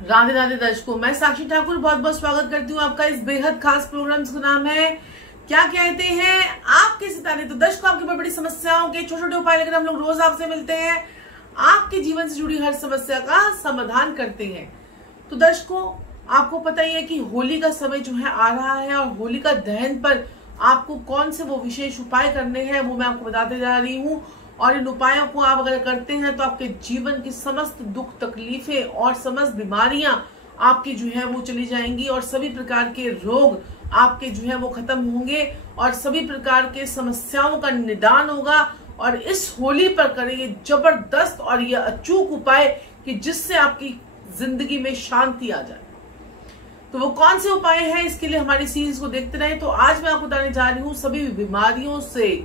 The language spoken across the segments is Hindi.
राधे राधे दर्शकों, मैं साक्षी ठाकुर बहुत बहुत स्वागत करती हूँ आपका इस बेहद खास प्रोग्राम जिसका नाम है क्या कहते हैं आपके सितारे। तो दर्शकों, आपकी बड़ी बड़ी समस्याओं के छोटे छोटे उपाय लेकर हम लोग रोज आपसे मिलते हैं, आपके जीवन से जुड़ी हर समस्या का समाधान करते हैं। तो दर्शकों, आपको पता ही है कि होली का समय जो है आ रहा है और होलिका दहन पर आपको कौन से वो विशेष उपाय करने हैं वो मैं आपको बताते जा रही हूँ। और इन उपायों को आप अगर करते हैं तो आपके जीवन की समस्त दुख तकलीफें और समस्त बीमारियां आपकी जो है वो चली जाएंगी और सभी प्रकार के रोग आपके जो है वो खत्म होंगे और सभी प्रकार के समस्याओं का निदान होगा। और इस होली पर करेंगे जबरदस्त और ये अचूक उपाय कि जिससे आपकी जिंदगी में शांति आ जाए। तो वो कौन से उपाय हैं, इसके लिए हमारी सीरीज को देखते रहे। तो आज मैं आपको बताने जा रही हूँ सभी बीमारियों से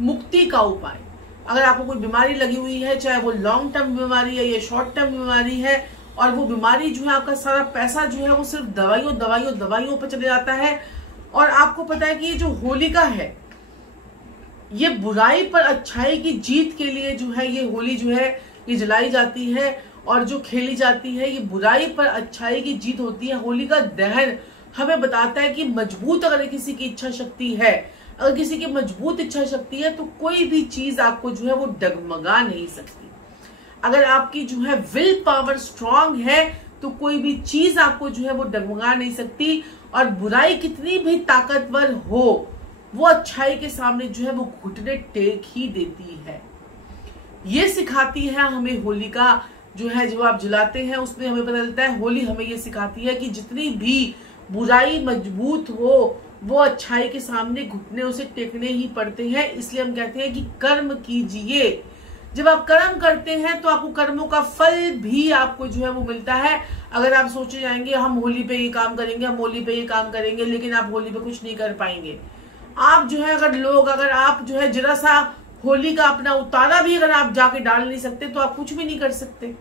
मुक्ति का उपाय। अगर आपको कोई बीमारी लगी हुई है, चाहे वो लॉन्ग टर्म बीमारी है या शॉर्ट टर्म बीमारी है, और वो बीमारी जो है आपका सारा पैसा जो है वो सिर्फ दवाइयों पर चले जाता है। और आपको पता है कि ये जो होलिका है ये बुराई पर अच्छाई की जीत के लिए जो है ये होली जो है ये जलाई जाती है और जो खेली जाती है ये बुराई पर अच्छाई की जीत होती है। होलिका दहन हमें बताता है कि मजबूत अगर किसी की इच्छा शक्ति है, अगर किसी की मजबूत इच्छा शक्ति है तो कोई भी चीज आपको जो है वो डगमगा नहीं सकती। अगर आपकी जो है विल पावर स्ट्रांग है तो कोई भी चीज आपको जो है वो डगमगा नहीं सकती। और बुराई कितनी भी ताकतवर हो वो अच्छाई के सामने जो है वो घुटने टेक ही देती है। ये सिखाती है हमें होलिका जो है जो आप जलाते हैं उसमें हमें पता चलता है। होली हमें ये सिखाती है कि जितनी भी बुराई मजबूत हो वो अच्छाई के सामने घुटने उसे टेकने ही पड़ते हैं। इसलिए हम कहते हैं कि कर्म कीजिए। जब आप कर्म करते हैं तो आपको कर्मों का फल भी आपको जो है वो मिलता है। अगर आप सोचे जाएंगे हम होली पे ये काम करेंगे, हम होली पे ये काम करेंगे, लेकिन आप होली पे कुछ नहीं कर पाएंगे। आप जो है अगर आप जो है जरा सा होली का अपना उतारा भी अगर आप जाके डाल नहीं सकते तो आप कुछ भी नहीं कर सकते।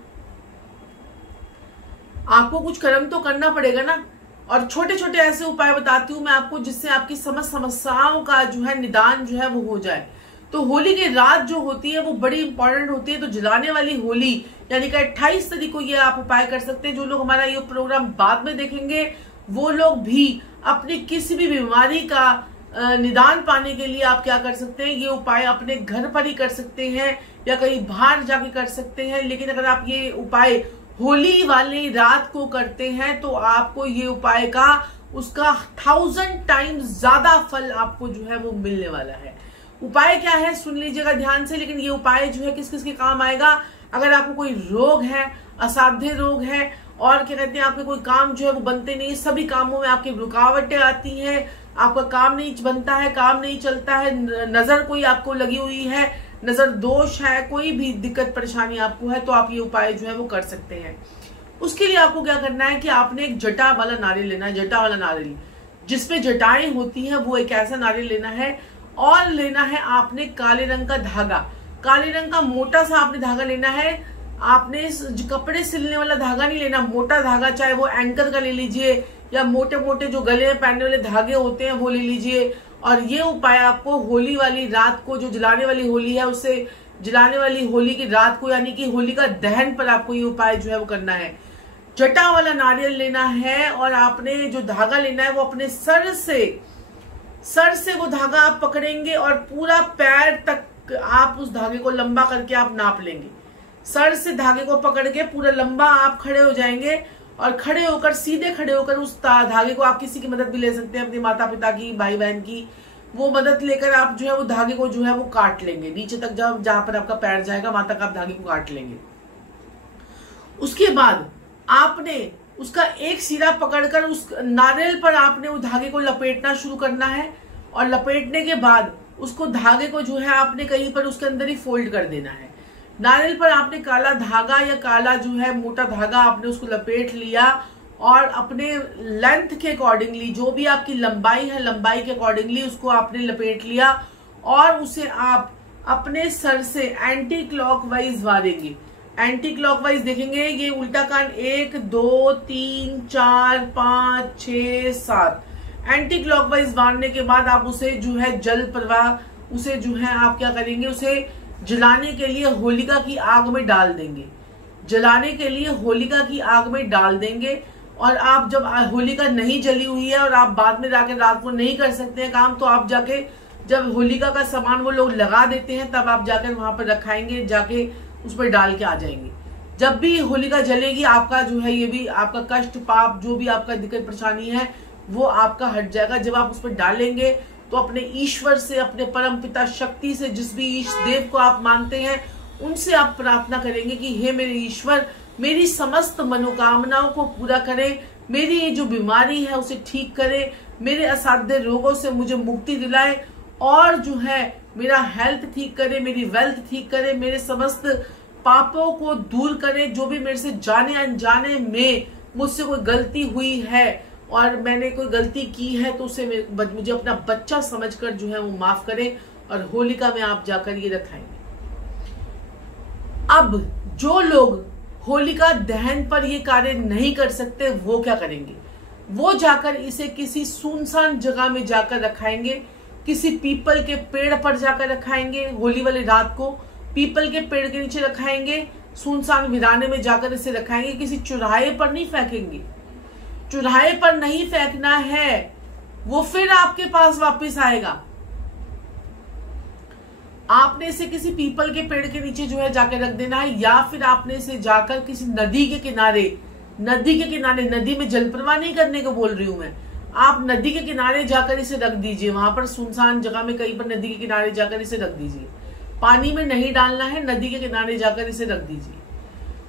आपको कुछ कर्म तो करना पड़ेगा ना। और छोटे छोटे ऐसे उपाय बताती हूँ मैं आपको जिससे आपकी समस्त समस्याओं का जो है निदान जो है वो हो जाए। तो होली की रात जो होती है वो बड़ी इंपॉर्टेंट होती है। तो जलाने वाली होली यानी कि 28 तारीख को ये आप उपाय कर सकते हैं। जो लोग हमारा ये प्रोग्राम बाद में देखेंगे वो लोग भी अपनी किसी भी बीमारी का निदान पाने के लिए आप क्या कर सकते हैं, ये उपाय अपने घर पर ही कर सकते हैं या कहीं बाहर जाके कर सकते हैं। लेकिन अगर आप ये उपाय होली वाली रात को करते हैं तो आपको ये उपाय का उसका 1000 टाइम्स ज्यादा फल आपको जो है वो मिलने वाला है। उपाय क्या है सुन लीजिएगा ध्यान से। लेकिन ये उपाय जो है किस किस के काम आएगा। अगर आपको कोई रोग है, असाध्य रोग है और क्या कहते हैं आपके कोई काम जो है वो बनते नहीं, सभी कामों में आपकी रुकावटें आती हैं, आपका काम नहीं बनता है, काम नहीं चलता है, नजर कोई आपको लगी हुई है, नजर दोष है, कोई भी दिक्कत परेशानी आपको है, तो आप ये उपाय जो है वो कर सकते हैं। उसके लिए आपको क्या करना है कि आपने एक जटा वाला नारियल लेना है। जटा वाला नारियल जिसपे जटाएं होती हैं वो एक ऐसा नारियल लेना है। और लेना है आपने काले रंग का धागा, काले रंग का मोटा सा आपने धागा लेना है। आपने कपड़े सिलने वाला धागा नहीं लेना, मोटा धागा, चाहे वो एंकर का ले लीजिए या मोटे मोटे जो गले में पहनने वाले धागे होते हैं वो ले लीजिए। और ये उपाय आपको होली वाली रात को, जो जलाने वाली होली है उससे जलाने वाली होली की रात को यानी कि होलिका दहन पर आपको ये उपाय जो है वो करना है। जटा वाला नारियल लेना है और आपने जो धागा लेना है वो अपने सर से वो धागा आप पकड़ेंगे और पूरा पैर तक आप उस धागे को लंबा करके आप नाप लेंगे। सर से धागे को पकड़ के पूरा लंबा आप खड़े हो जाएंगे और खड़े होकर सीधे खड़े होकर उस धागे को आप किसी की मदद भी ले सकते हैं, अपने माता पिता की, भाई बहन की, वो मदद लेकर आप जो है वो धागे को जो है वो काट लेंगे नीचे तक, जहां पर आपका पैर जाएगा वहां तक आप धागे को काट लेंगे। उसके बाद आपने उसका एक सिरा पकड़कर उस नारियल पर आपने वो धागे को लपेटना शुरू करना है। और लपेटने के बाद उसको धागे को जो है आपने कहीं पर उसके अंदर ही फोल्ड कर देना है। नारियल पर आपने काला धागा या काला जो है मोटा धागा आपने उसको लपेट लिया और अपने लेंथ के अकॉर्डिंगली, जो भी आपकी लंबाई है लंबाई के अकॉर्डिंगली उसको आपने लपेट लिया और उसे आप अपने सर से एंटी क्लॉकवाइज मारेंगे। एंटी क्लॉकवाइज देखेंगे, ये उल्टा कान 1 2 3 4 5 6 7 एंटी क्लॉकवाइज मारने के बाद आप उसे जो है जल प्रवाह उसे जो है आप क्या करेंगे, उसे जलाने के लिए होलिका की आग में डाल देंगे। जलाने के लिए होलिका की आग में डाल देंगे। और आप जब होलिका नहीं जली हुई है और आप बाद में जाके रात को नहीं कर सकते हैं काम, तो आप जाके जब होलिका का सामान वो लोग लगा देते हैं तब आप जाकर वहां पर रखाएंगे, जाके उस पर डाल के आ जाएंगे। जब भी होलिका जलेगी आपका जो है ये भी आपका कष्ट पाप जो भी आपका दिक्कत परेशानी है वो आपका हट जाएगा। जब आप उस पर डालेंगे तो अपने ईश्वर से, अपने परम पिता शक्ति से, जिस भी ईश देव को आप मानते हैं उनसे आप प्रार्थना करेंगे कि हे मेरे ईश्वर, मेरी समस्त मनोकामनाओं को पूरा करे, मेरी ये जो बीमारी है उसे ठीक करे, मेरे असाध्य रोगों से मुझे मुक्ति दिलाए और जो है मेरा हेल्थ ठीक करे, मेरी वेल्थ ठीक करे, मेरे समस्त पापों को दूर करे। जो भी मेरे से जाने अनजाने में मुझसे कोई गलती हुई है और मैंने कोई गलती की है तो उसे मुझे अपना बच्चा समझकर जो है वो माफ करे और होलिका में आप जाकर ये रखाएंगे। अब जो लोग होलिका दहन पर ये कार्य नहीं कर सकते वो क्या करेंगे? वो जाकर इसे किसी सुनसान जगह में जाकर रखाएंगे, किसी पीपल के पेड़ पर जाकर रखाएंगे। होली वाली रात को पीपल के पेड़ के नीचे रखाएंगे, सुनसान वीराने में जाकर इसे रखाएंगे। किसी चौराहे पर नहीं फेंकेंगे, चौराहे पर नहीं फेंकना है, वो फिर आपके पास वापस आएगा। आपने इसे किसी पीपल के पेड़ के नीचे जो है जाकर रख देना है, या फिर आपने इसे जाकर किसी नदी के किनारे, नदी में जल प्रवाह नहीं करने को बोल रही हूं मैं, आप नदी के किनारे जाकर इसे रख दीजिए। वहां पर सुनसान जगह में कहीं पर नदी के किनारे जाकर इसे रख दीजिए। पानी में नहीं डालना है, नदी के किनारे जाकर इसे रख दीजिए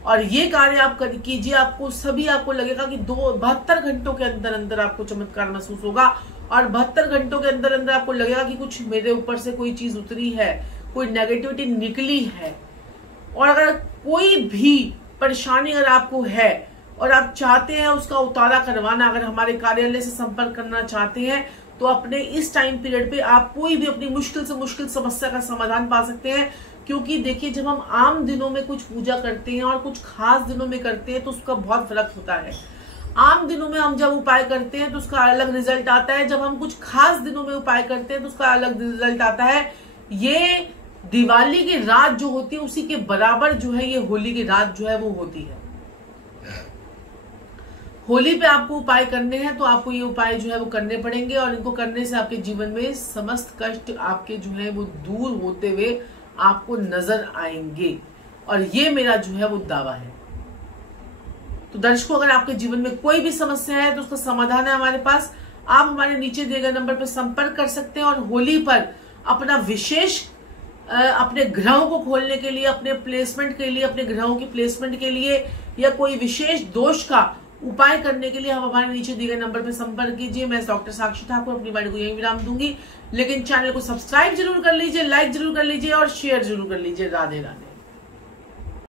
और ये कार्य आप कीजिए। आपको लगेगा कि 72 घंटों के अंदर अंदर आपको चमत्कार महसूस होगा और 72 घंटों के अंदर अंदर आपको लगेगा कि कुछ मेरे ऊपर से कोई चीज उतरी है, कोई नेगेटिविटी निकली है। और अगर कोई भी परेशानी अगर आपको है और आप चाहते हैं उसका उतारा करवाना, अगर हमारे कार्यालय से संपर्क करना चाहते हैं तो अपने इस टाइम पीरियड पे आप कोई भी अपनी मुश्किल से मुश्किल समस्या का समाधान पा सकते हैं। क्योंकि देखिए, जब हम आम दिनों में कुछ पूजा करते हैं और कुछ खास दिनों में करते हैं तो उसका बहुत फर्क होता है। आम दिनों में हम जब उपाय करते हैं तो उसका अलग रिजल्ट आता है, जब हम कुछ खास दिनों में उपाय करते हैं तो उसका अलग रिजल्ट आता है। ये दिवाली की रात जो होती है उसी के बराबर जो है ये होली की रात जो है वो होती है। होली पे आपको उपाय करने हैं तो आपको ये उपाय जो है वो करने पड़ेंगे और इनको करने से आपके जीवन में समस्त कष्ट आपके जो है वो दूर होते हुए आपको नजर आएंगे और ये मेरा जो है वो दावा है। तो दर्शकों, अगर आपके जीवन में कोई भी समस्या है तो उसका समाधान है हमारे पास। आप हमारे नीचे दिए गए नंबर पर संपर्क कर सकते हैं और होली पर अपना विशेष अपने ग्रहों को खोलने के लिए, अपने प्लेसमेंट के लिए, अपने ग्रहों की प्लेसमेंट के लिए या कोई विशेष दोष का उपाय करने के लिए हम हमारे नीचे दिए गए नंबर पर संपर्क कीजिए। मैं डॉक्टर साक्षी ठाकुर अपनी वाणी को यहीं विराम दूंगी, लेकिन चैनल को सब्सक्राइब जरूर कर लीजिए, लाइक जरूर कर लीजिए और शेयर जरूर कर लीजिए। राधे राधे।